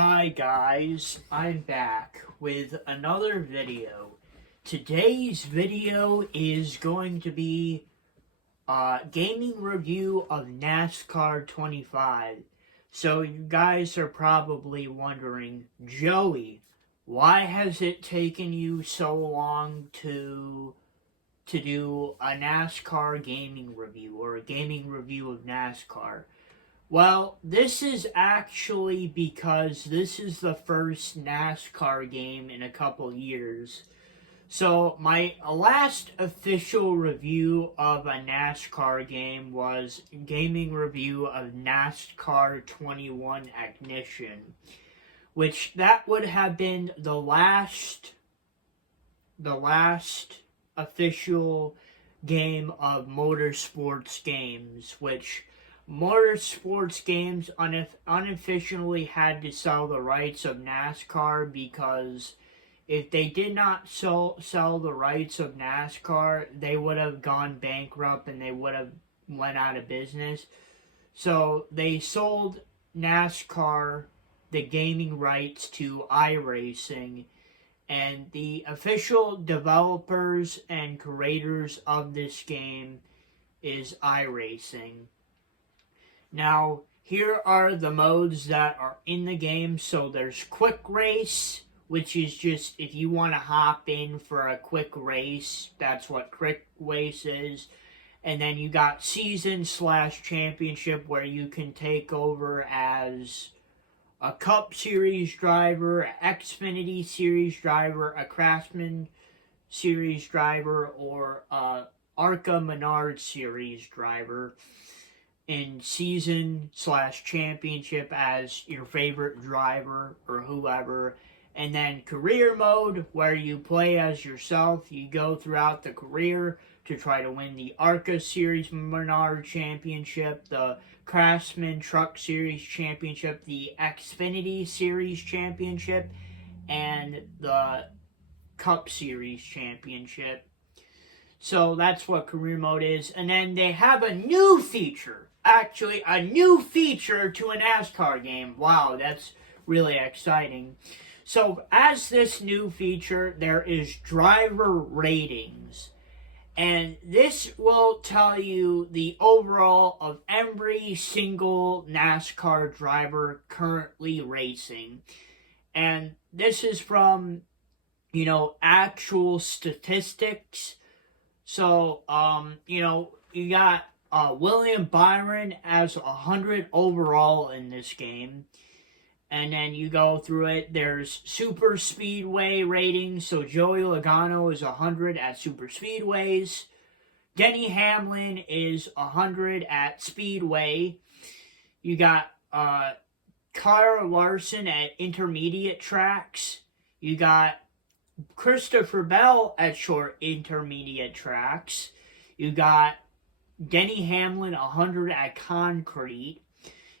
Hi guys, I'm back with another video. Today's video is going to be a gaming review of NASCAR 25. So you guys are probably wondering, Joey, why has it taken you so long to do a NASCAR gaming review or a gaming review of NASCAR? Well, this is actually because this is the first NASCAR game in a couple years. So, my last official review of a NASCAR game was a gaming review of NASCAR 21 Ignition, which that would have been the last official game of motorsports games, which motorsports games unofficially had to sell the rights of NASCAR, because if they did not sell the rights of NASCAR, they would have gone bankrupt and they would have went out of business. So they sold NASCAR the gaming rights to iRacing, and the official developers and creators of this game is iRacing. Now, here are the modes that are in the game. So there's Quick Race, which is just if you want to hop in for a quick race, that's what Quick Race is. And then you got Season/Championship, where you can take over as a Cup Series driver, an Xfinity Series driver, a Craftsman Series driver, or a ARCA Menard Series driver. In Season/Championship as your favorite driver or whoever. And then Career Mode, where you play as yourself. You go throughout the career to try to win the ARCA Series Menard Championship, the Craftsman Truck Series Championship, the Xfinity Series Championship, and the Cup Series Championship. So that's what Career Mode is. And then they have a new feature. Actually, a new feature to a NASCAR game. Wow, that's really exciting. So, as this new feature, there is driver ratings. And this will tell you the overall of every single NASCAR driver currently racing. And this is from, actual statistics. So, you got William Byron as 100 overall in this game. And then you go through it. There's super speedway ratings. So Joey Logano is 100 at super speedways. Denny Hamlin is 100 at speedway. You got Kyle Larson at intermediate tracks. You got Christopher Bell at short intermediate tracks. You got Denny Hamlin 100 at concrete.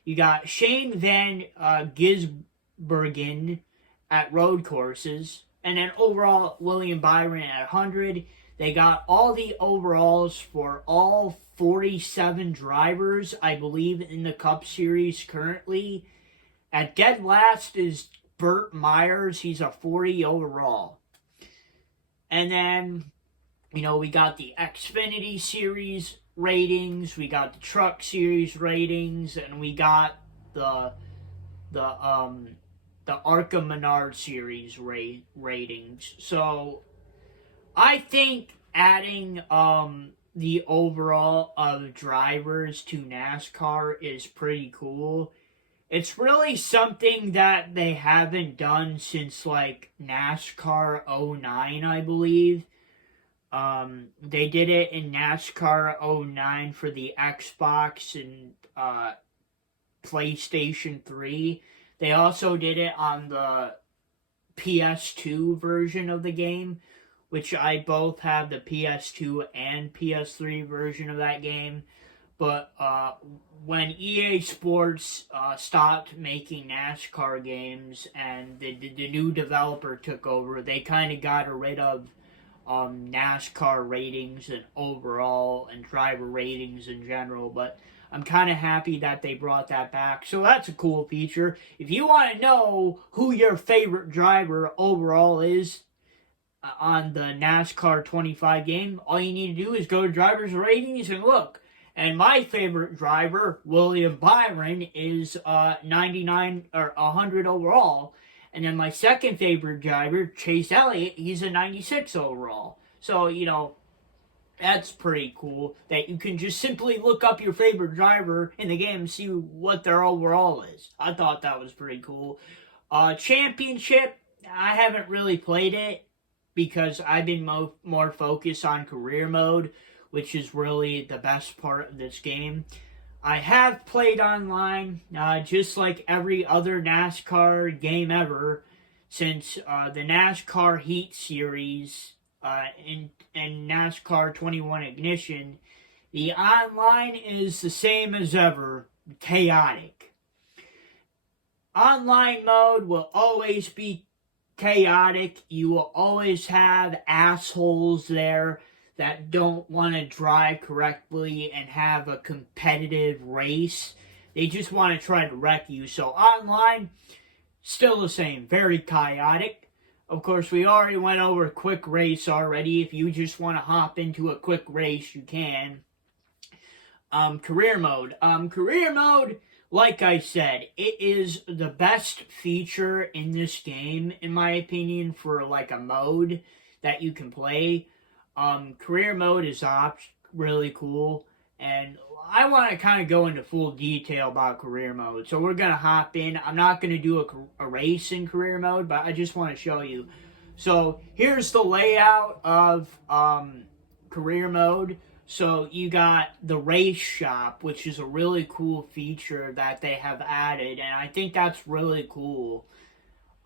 You got Shane Van Gisbergen at road courses. And then overall, William Byron at 100. They got all the overalls for all 47 drivers, I believe, in the Cup Series currently. At dead last is Burt Myers. He's a 40 overall. And then, we got the Xfinity Series ratings, we got the Truck Series ratings, and we got the ARCA Menard Series ratings. So I think adding the overall of drivers to NASCAR is pretty cool. It's really something that they haven't done since NASCAR 09, I believe. They did it in NASCAR 09 for the Xbox and PlayStation 3. They also did it on the PS2 version of the game, which I both have the PS2 and PS3 version of that game. But when EA Sports stopped making NASCAR games and the new developer took over, they kind of got rid of NASCAR ratings and overall and driver ratings in general. But I'm kind of happy that they brought that back. So that's a cool feature. If you want to know who your favorite driver overall is on the NASCAR 25 game, all you need to do is go to drivers' ratings and look. And my favorite driver, William Byron, is 99 or 100 overall. And then my second favorite driver, Chase Elliott, he's a 96 overall. So, that's pretty cool that you can just simply look up your favorite driver in the game and see what their overall is. I thought that was pretty cool. Championship, I haven't really played it because I've been more focused on career mode, which is really the best part of this game. I have played online, just like every other NASCAR game ever, since the NASCAR Heat Series and NASCAR 21 Ignition. The online is the same as ever, chaotic. Online mode will always be chaotic. You will always have assholes there that don't want to drive correctly and have a competitive race. They just want to try to wreck you. So online, still the same, very chaotic. Of course, we already went over quick race already. If you just want to hop into a quick race, you can. Career mode. Career mode, like I said, it is the best feature in this game, in my opinion, for like a mode that you can play. Career mode is really cool, and I want to kind of go into full detail about career mode. So we're going to hop in. I'm not going to do a race in career mode, but I just want to show you. So here's the layout of career mode. So you got the race shop, which is a really cool feature that they have added, and I think that's really cool.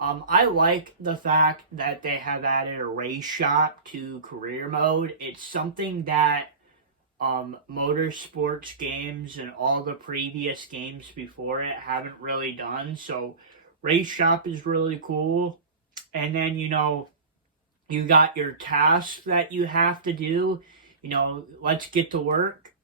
I like the fact that they have added a race shop to career mode. It's something that motorsports games and all the previous games before it haven't really done. So race shop is really cool. And then, you got your tasks that you have to do. Let's get to work.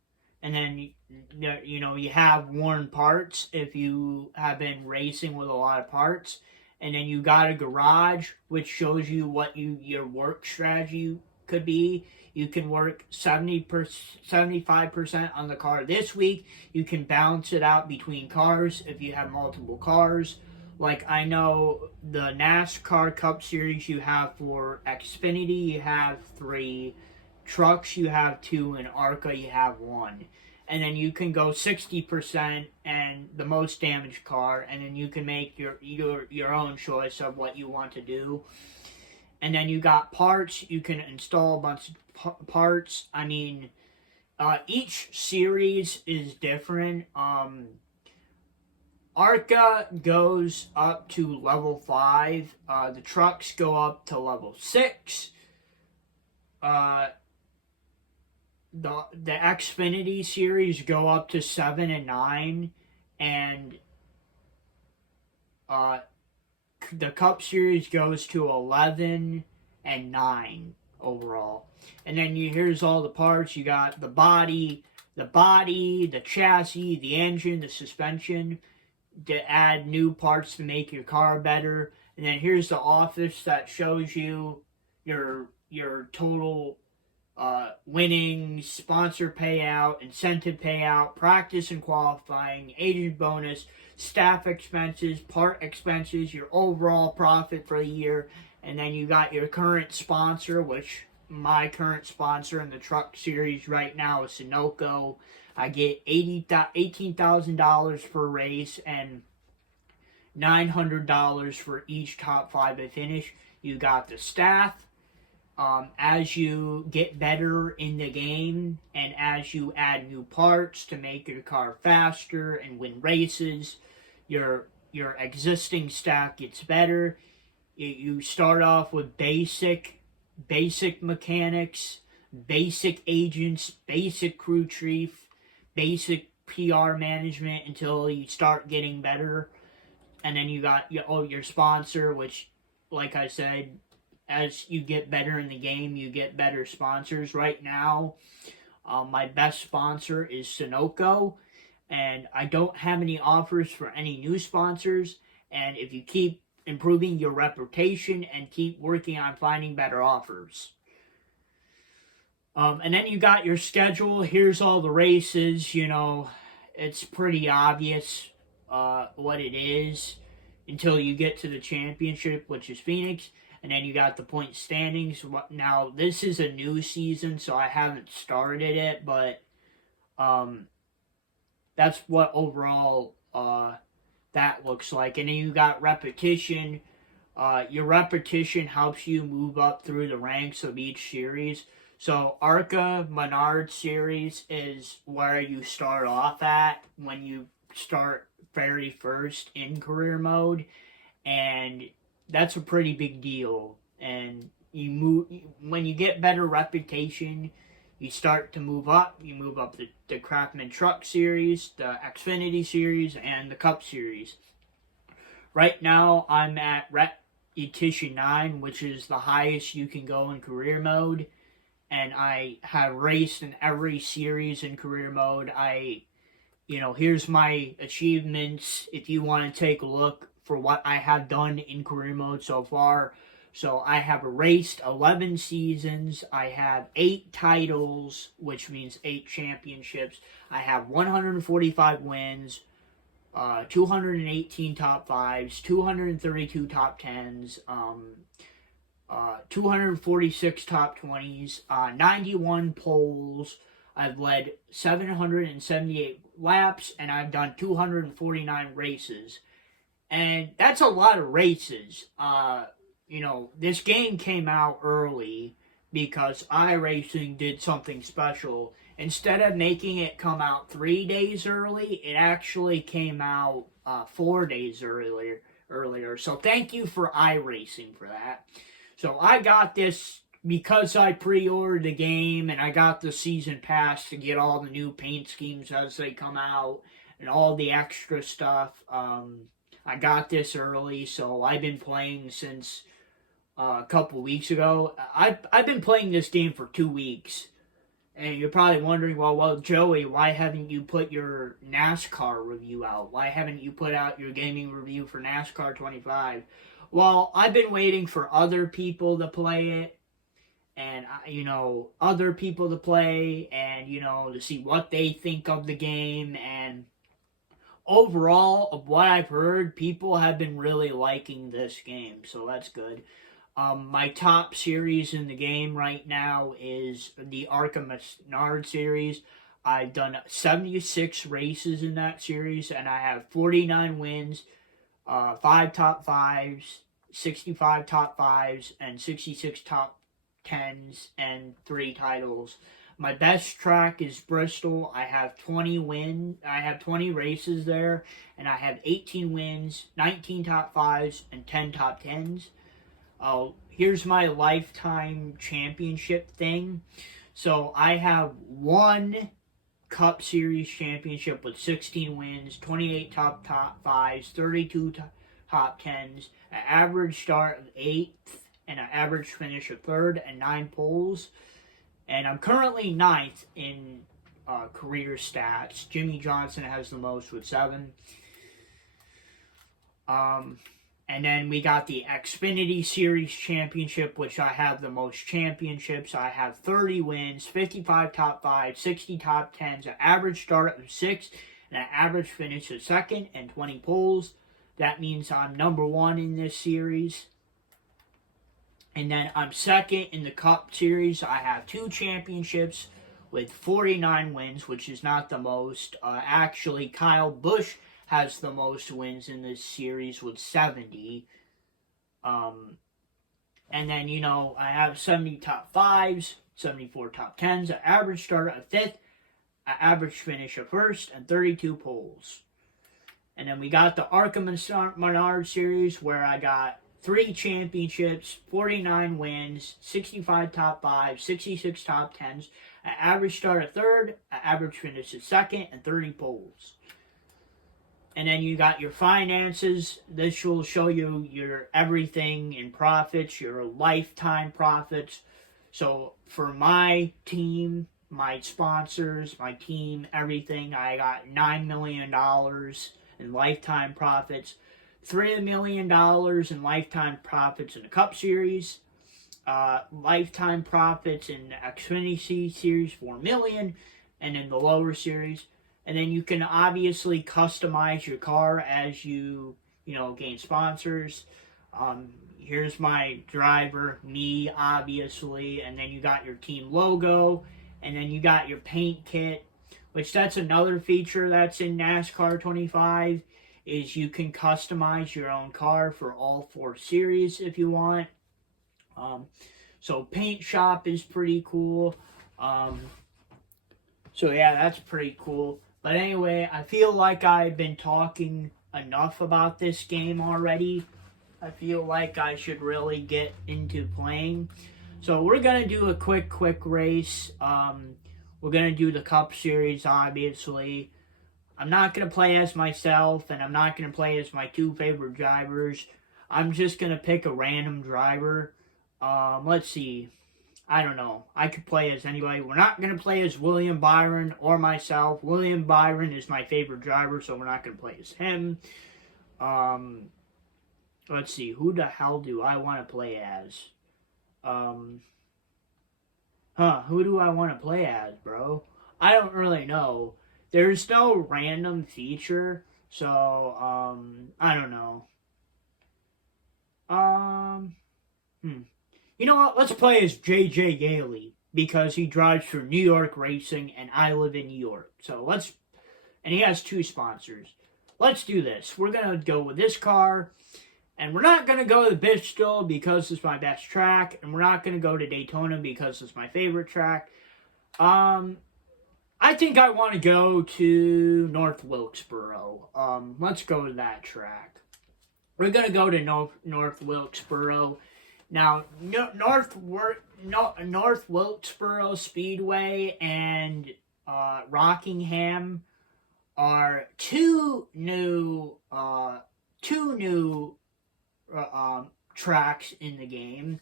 And then, you have worn parts if you have been racing with a lot of parts. And then you got a garage, which shows you what your work strategy could be. You can work 75% on the car this week. You can balance it out between cars if you have multiple cars. Like I know the NASCAR Cup Series you have for Xfinity, you have 3. Trucks, you have 2. And ARCA, you have 1. And then you can go 60% and the most damaged car, and then you can make your own choice of what you want to do. And then you got parts. You can install a bunch of parts. I mean, each series is different. ARCA goes up to level 5. The trucks go up to level 6. The Xfinity series go up to 7 and 9, and the Cup Series goes to 11 and 9 overall. And then here's all the parts. You got the body, the chassis, the engine, the suspension, to add new parts to make your car better. And then here's the office that shows you your total winnings, sponsor payout, incentive payout, practice and qualifying, agent bonus, staff expenses, part expenses, your overall profit for the year, and then you got your current sponsor, which my current sponsor in the truck series right now is Sunoco. I get $18,000 per race and $900 for each top 5 I finish. You got the staff. As you get better in the game and as you add new parts to make your car faster and win races, your existing staff gets better. You start off with basic mechanics, basic agents, basic crew chief, basic PR management until you start getting better. And then you got your sponsor, which, like I said, as you get better in the game, you get better sponsors. Right now, my best sponsor is Sunoco. And I don't have any offers for any new sponsors. And if you keep improving your reputation and keep working on finding better offers. And then you got your schedule. Here's all the races. It's pretty obvious what it is until you get to the championship, which is Phoenix. And then you got the point standings. Now, this is a new season, so I haven't started it, but that's what overall that looks like. And then you got repetition. Your repetition helps you move up through the ranks of each series. So ARCA Menard series is where you start off at when you start very first in career mode, and that's a pretty big deal. And you move when you get better reputation, you start to move up. You move up the Craftsman Truck Series, the Xfinity Series, and the Cup Series. Right now, I'm at Repetition 9, which is the highest you can go in career mode. And I have raced in every series in career mode. Here's my achievements if you want to take a look for what I have done in career mode so far. So I have raced 11 seasons. I have 8 titles, which means 8 championships. I have 145 wins, 218 top 5s, 232 top 10s, 246 top 20s, 91 poles. I've led 778 laps, and I've done 249 races. And that's a lot of races. This game came out early because iRacing did something special. Instead of making it come out 3 days early, it actually came out 4 days earlier. So thank you for iRacing for that. So I got this because I pre-ordered the game and I got the season pass to get all the new paint schemes as they come out and all the extra stuff. I got this early, so I've been playing since a couple weeks ago. I've been playing this game for 2 weeks. And you're probably wondering, well, Joey, why haven't you put your NASCAR review out? Why haven't you put out your gaming review for NASCAR 25? Well, I've been waiting for other people to play it, and, other people to play, and, to see what they think of the game, and overall, of what I've heard, people have been really liking this game, so that's good. My top series in the game right now is the ARCA Menard series. I've done 76 races in that series, and I have 49 wins, 5 top 5s, 65 top 5s, and 66 top 10s, and 3 titles. My best track is Bristol. I have 20 races there, and I have 18 wins, 19 top 5s, and 10 top 10s. Here's my lifetime championship thing. So I have 1 Cup Series championship with 16 wins, 28 top 5s, 32 top 10s, an average start of 8th, and an average finish of 3rd, and 9 poles. And I'm currently 9th in career stats. Jimmy Johnson has the most with 7. And then we got the Xfinity Series Championship, which I have the most championships. I have 30 wins, 55 top 5, 60 top 10s, an average start of 6, and an average finish of 2nd, and 20 poles. That means I'm number 1 in this series. And then I'm 2nd in the Cup Series. I have 2 championships with 49 wins, which is not the most. Actually, Kyle Busch has the most wins in this series with 70. And then, I have 70 top 5s, 74 top 10s, an average start of 5th, an average finish of 1st, and 32 poles. And then we got the ARCA Menard series, where I got 3 championships, 49 wins, 65 top 5s, 66 top 10s, an average start of 3rd, an average finish of 2nd, and 30 poles. And then you got your finances. This will show you your everything in profits, your lifetime profits. So for my team, my sponsors, my team, everything. I got $9 million in lifetime profits, $3 million in lifetime profits in the Cup Series, lifetime profits in the Xfinity Series, $4 million, and in the lower series. And then you can obviously customize your car as you gain sponsors. Here's my driver, me, obviously, and then you got your team logo, and then you got your paint kit, which that's another feature that's in NASCAR 25, is you can customize your own car for all 4 series if you want. So paint shop is pretty cool. So yeah, that's pretty cool. But anyway, I feel like I've been talking enough about this game already. I feel like I should really get into playing. So we're going to do a quick race. We're going to do the Cup Series, obviously. I'm not going to play as myself, and I'm not going to play as my 2 favorite drivers. I'm just going to pick a random driver. Let's see. I don't know. I could play as anybody. We're not going to play as William Byron or myself. William Byron is my favorite driver, so we're not going to play as him. Let's see. Who the hell do I want to play as? Who do I want to play as, bro? I don't really know. There's no random feature, so, I don't know. You know what? Let's play as J.J. Yaley, because he drives for New York Racing, and I live in New York. So and he has 2 sponsors. Let's do this. We're going to go with this car, and we're not going to go to Bristol because it's my best track, and we're not going to go to Daytona because it's my favorite track. I think I want to go to North Wilkesboro. Let's go to that track. We're going to go to North Wilkesboro. Now, North Wilkesboro Speedway and Rockingham are two new tracks in the game.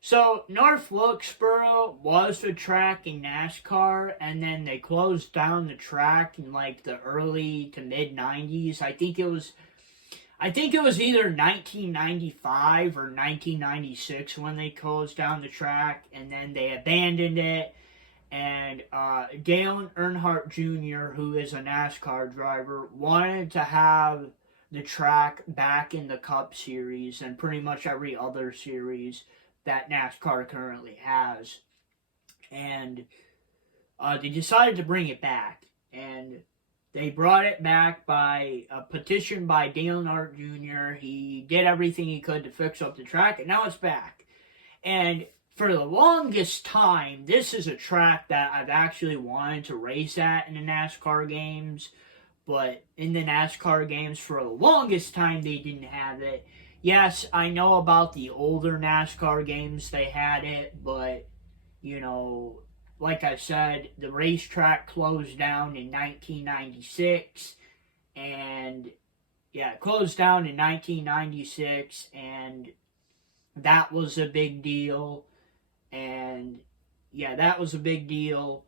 So North Wilkesboro was a track in NASCAR, and then they closed down the track in like the early to mid 90s. I think it was either 1995 or 1996 when they closed down the track, and then they abandoned it. And Dale Earnhardt Jr., who is a NASCAR driver, wanted to have the track back in the Cup Series and pretty much every other series that NASCAR currently has. And they decided to bring it back. And they brought it back by a petition by Dale Earnhardt Jr. He did everything he could to fix up the track, and now it's back. And for the longest time, this is a track that I've actually wanted to race at in the NASCAR games. But in the NASCAR games, for the longest time, they didn't have it. Yes, I know about the older NASCAR games, they had it, but, like I said, the racetrack closed down in 1996, and, it closed down in 1996, and that was a big deal, and, that was a big deal,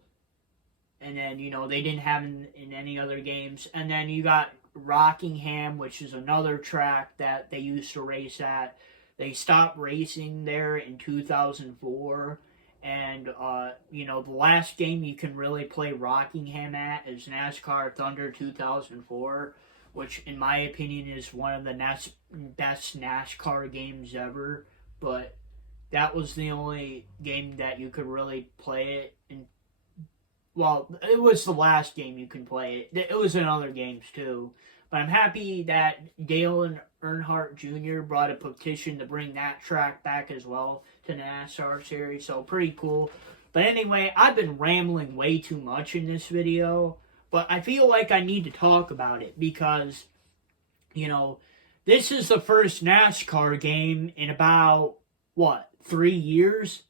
and then, they didn't have it in any other games, and then you got Rockingham, which is another track that they used to race at. They stopped racing there in 2004, and the last game you can really play Rockingham at is NASCAR Thunder 2004, which in my opinion is one of the best NASCAR games ever. But that was the only game that you could really play it in. Well, it was the last game you can play it. It was in other games too. But I'm happy that Dale Earnhardt Jr. brought a petition to bring that track back as well to the NASCAR series. So pretty cool. But anyway, I've been rambling way too much in this video. But I feel like I need to talk about it because, this is the first NASCAR game in about, 3 years?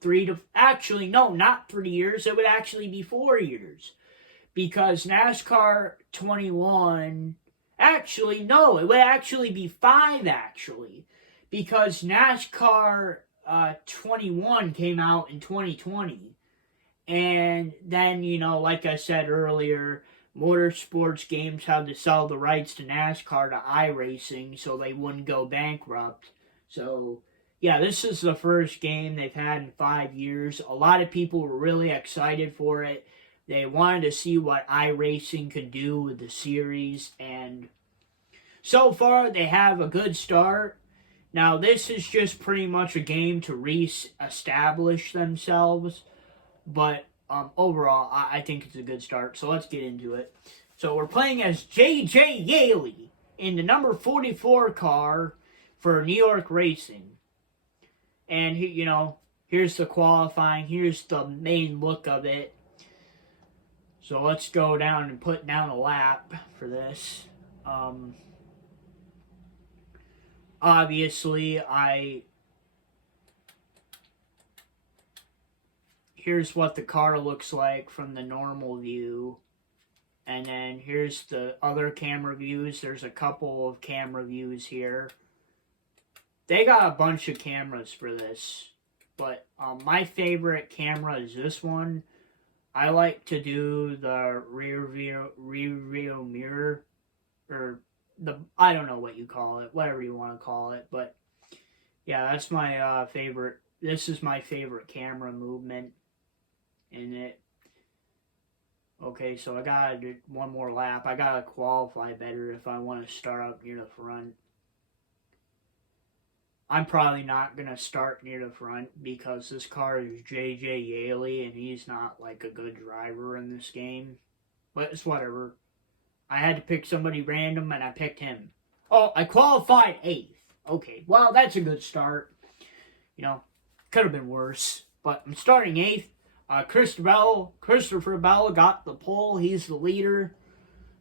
Actually, no, not 3 years. It would actually be 4 years. Because NASCAR 21... Actually, no, it would actually be 5, actually. Because NASCAR 21 came out in 2020. And then, like I said earlier, motorsports games had to sell the rights to NASCAR to iRacing so they wouldn't go bankrupt. So, yeah, this is the first game they've had in 5 years. A lot of people were really excited for it. They wanted to see what iRacing could do with the series, and so far they have a good start. Now, this is just pretty much a game to re-establish themselves, but overall, I think it's a good start. So let's get into it. So we're playing as J.J. Yaley in the number 44 car for New York Racing. And, here's the qualifying. Here's the main look of it. So let's go down and put down a lap for this. Obviously, here's what the car looks like from the normal view. And then here's the other camera views. There's a couple of camera views here. They got a bunch of cameras for this. But my favorite camera is this one. I like to do the rear view mirror. Or I don't know what you call it. Whatever you want to call it. But yeah, that's my favorite. This is my favorite camera movement in it. Okay, so I gotta do one more lap. I gotta qualify better if I want to start up near the front. I'm probably not gonna start near the front because this car is J.J. Yaley and he's not like a good driver in this game. But it's whatever. I had to pick somebody random and I picked him. Oh, I qualified 8th. Okay, well, that's a good start. Could have been worse. But I'm starting 8th. Christopher Bell got the pole. He's the leader.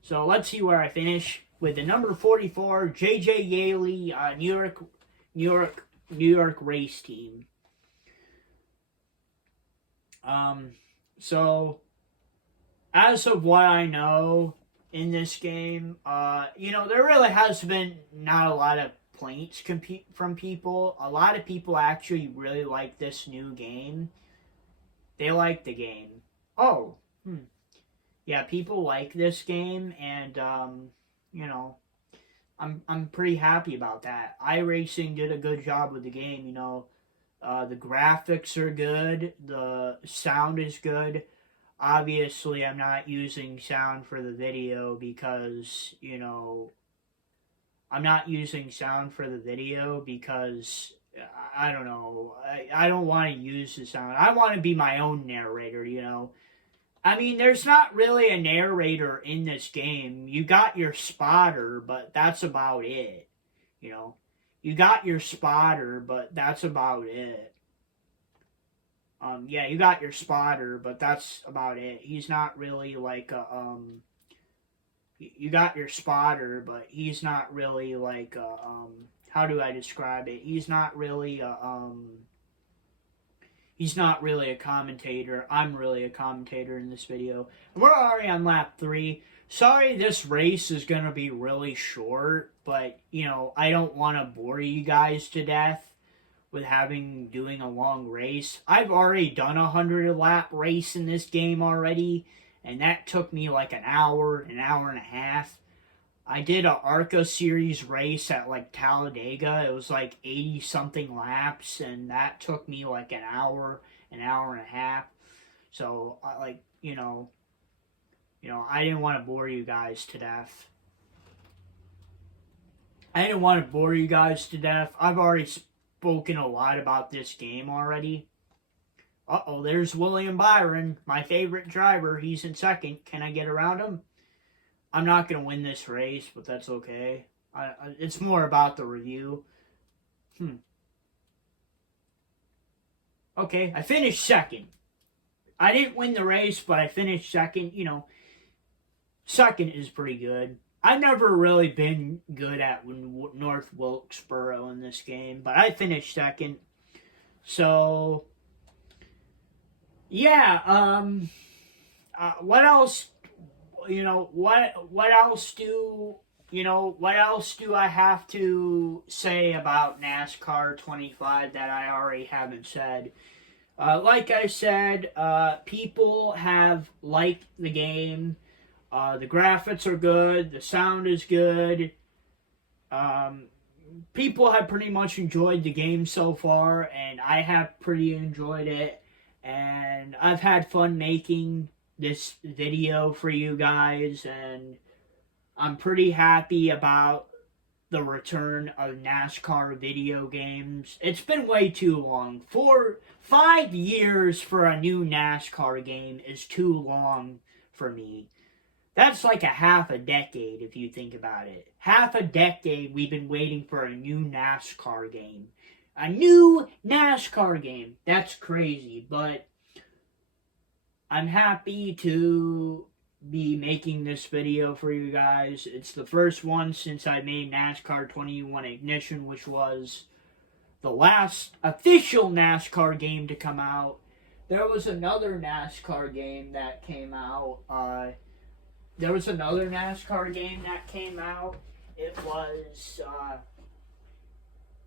So let's see where I finish with the number 44 J.J. Yaley New York race team. So as of what I know in this game, there really has been not a lot of complaints from people. A lot of people actually really like this new game. They like the game. Oh, yeah, people like this game, and I'm pretty happy about that. iRacing did a good job with the game. The graphics are good, the sound is good. Obviously, I'm not using sound for the video because I don't know. I don't want to use the sound. I want to be my own narrator, I mean, there's not really a narrator in this game. You got your spotter, but that's about it. You got your spotter, but that's about it. Yeah, you got your spotter, but that's about it. He's not really like a, you got your spotter, but he's not really like a, how do I describe it? He's not really a commentator. I'm really a commentator in this video. And we're already on lap 3. Sorry this race is going to be really short, but, I don't want to bore you guys to death with doing a long race. I've already done a 100-lap race in this game already, and that took me like an hour and a half. I did a ARCA series race at like Talladega. It was like 80-something laps, and that took me like an hour and a half. So, I didn't want to bore you guys to death. I've already spoken a lot about this game already. Uh-oh, there's William Byron, my favorite driver. He's in second. Can I get around him? I'm not going to win this race, but that's okay. It's more about the review. Okay, I finished second. I didn't win the race, but I finished second. Second is pretty good. I've never really been good at North Wilkesboro in this game, but I finished second. So, yeah, what else? What else do I have to say about NASCAR 25 that I already haven't said? Like I said, people have liked the game. The graphics are good. The sound is good. Um, People have pretty much enjoyed the game so far, and I have pretty enjoyed it. And I've had fun making this video for you guys, and I'm pretty happy about the return of NASCAR video games. It's been way too long. 5 years for a new NASCAR game is too long for me. That's like a half a decade if you think about it. Half a decade we've been waiting for a new NASCAR game. A new NASCAR game. That's crazy, but I'm happy to be making this video for you guys. It's the first one since I made NASCAR 21 Ignition, which was the last official NASCAR game to come out. There was another NASCAR game that came out.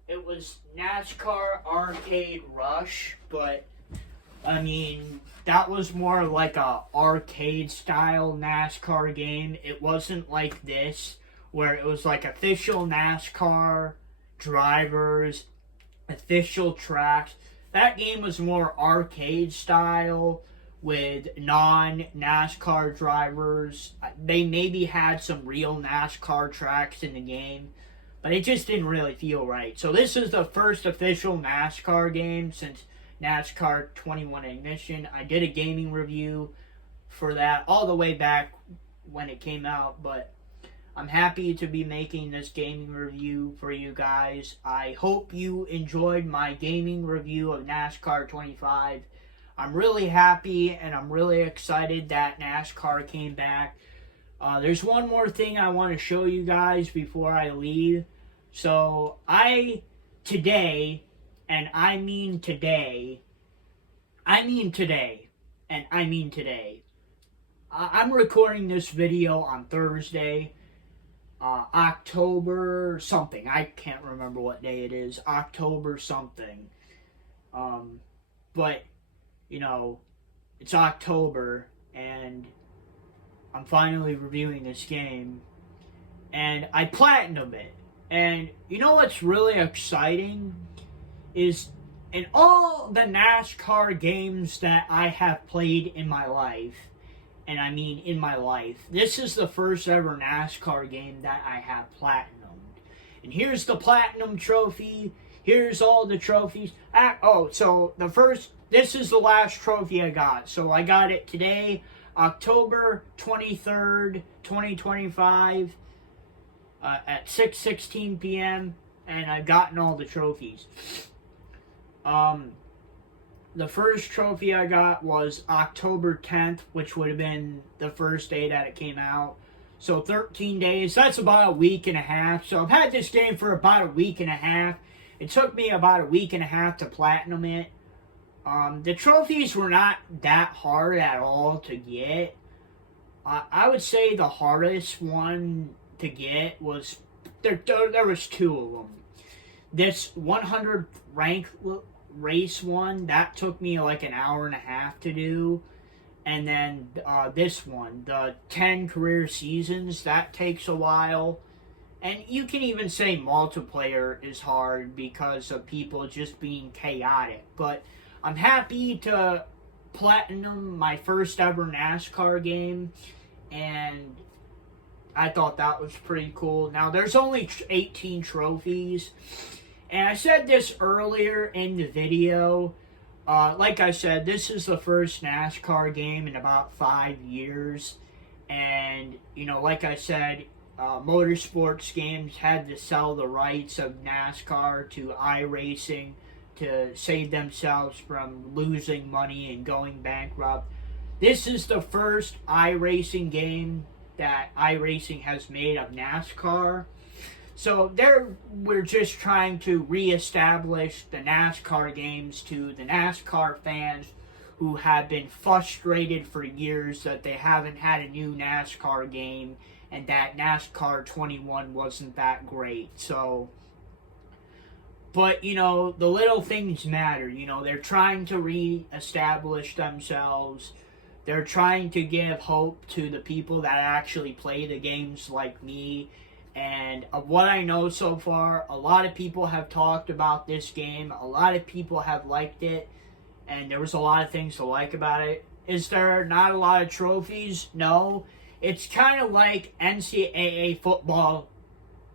It was NASCAR Arcade Rush, but I mean, that was more like a arcade style NASCAR game. It wasn't like this, where it was like official NASCAR drivers, official tracks. That game was more arcade style with non-NASCAR drivers. They maybe had some real NASCAR tracks in the game, but it just didn't really feel right. So this is the first official NASCAR game since NASCAR 21 Ignition. I did a gaming review for that all the way back when it came out, but I'm happy to be making this gaming review for you guys. I hope you enjoyed my gaming review of NASCAR 25. I'm really happy and I'm really excited that NASCAR came back. There's one more thing I want to show you guys before I leave. So today, and I mean today, I'm recording this video on Thursday, October something. I can't remember what day it is. October something. But, you know, it's October, and I'm finally reviewing this game, and I platinumed it. And you know what's really exciting is in all the NASCAR games that I have played in my life, and I mean in my life, this is the first ever NASCAR game that I have platinumed. And here's the platinum trophy. Here's all the trophies. This is the last trophy I got. So I got it today, October 23rd, 2025, at 6:16 p.m., and I've gotten all the trophies. The first trophy I got was October 10th, which would have been the first day that it came out. So 13 days, that's about a week and a half. So I've had this game for about a week and a half. It took me about a week and a half to platinum it. The trophies were not that hard at all to get. I would say the hardest one to get was, there was two of them. This 100th rank race one, that took me like an hour and a half to do. And then this one, the 10 career seasons, that takes a while. And you can even say multiplayer is hard because of people just being chaotic. But I'm happy to platinum my first ever NASCAR game, and I thought that was pretty cool. Now, there's only 18 trophies, and I said this earlier in the video. Like I said, this is the first NASCAR game in about 5 years, and, you know, like I said, motorsports games had to sell the rights of NASCAR to iRacing to save themselves from losing money and going bankrupt. This is the first iRacing game that iRacing has made of NASCAR. So we're just trying to reestablish the NASCAR games to the NASCAR fans who have been frustrated for years that they haven't had a new NASCAR game and that NASCAR 21 wasn't that great. So But, you know, the little things matter. You know, they're trying to re-establish themselves. They're trying to give hope to the people that actually play the games like me. And of what I know so far, a lot of people have talked about this game. A lot of people have liked it. And there was a lot of things to like about it. Is there not a lot of trophies? No. It's kind of like NCAA football,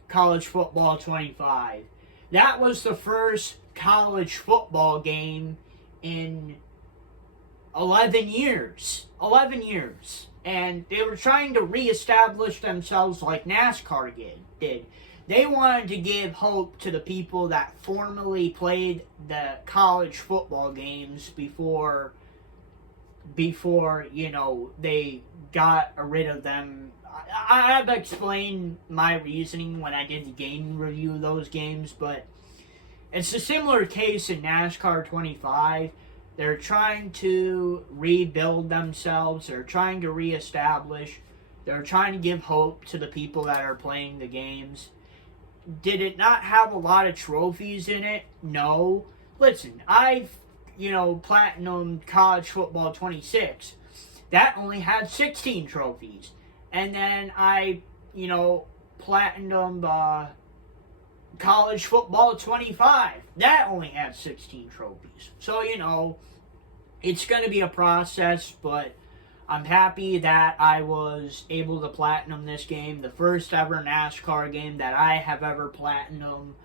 college football 25. That was the first college football game in 11 years. 11 years. And they were trying to reestablish themselves like NASCAR did. They wanted to give hope to the people that formerly played the college football games before you know, they got rid of them. I've explained my reasoning when I did the gaming review of those games, but it's a similar case in NASCAR 25. They're trying to rebuild themselves. They're trying to reestablish. They're trying to give hope to the people that are playing the games. Did it not have a lot of trophies in it? No. Listen, I've, you know, platinum college football 26. That only had 16 trophies. And then I, you know, platinum college football 25. That only had 16 trophies. So, you know, it's going to be a process, but I'm happy that I was able to platinum this game. The first ever NASCAR game that I have ever platinum.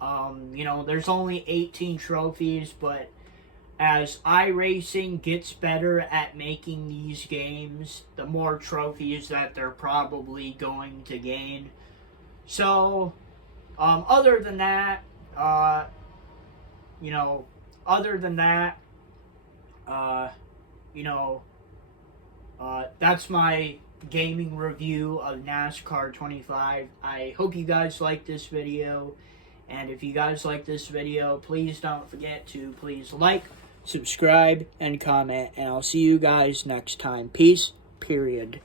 You know, there's only 18 trophies, but as iRacing gets better at making these games, the more trophies that they're probably going to gain. So, other than that, you know, that's my gaming review of NASCAR 25. I hope you guys like this video. And if you guys like this video, please don't forget to please like, subscribe, and comment. And I'll see you guys next time. Peace, period.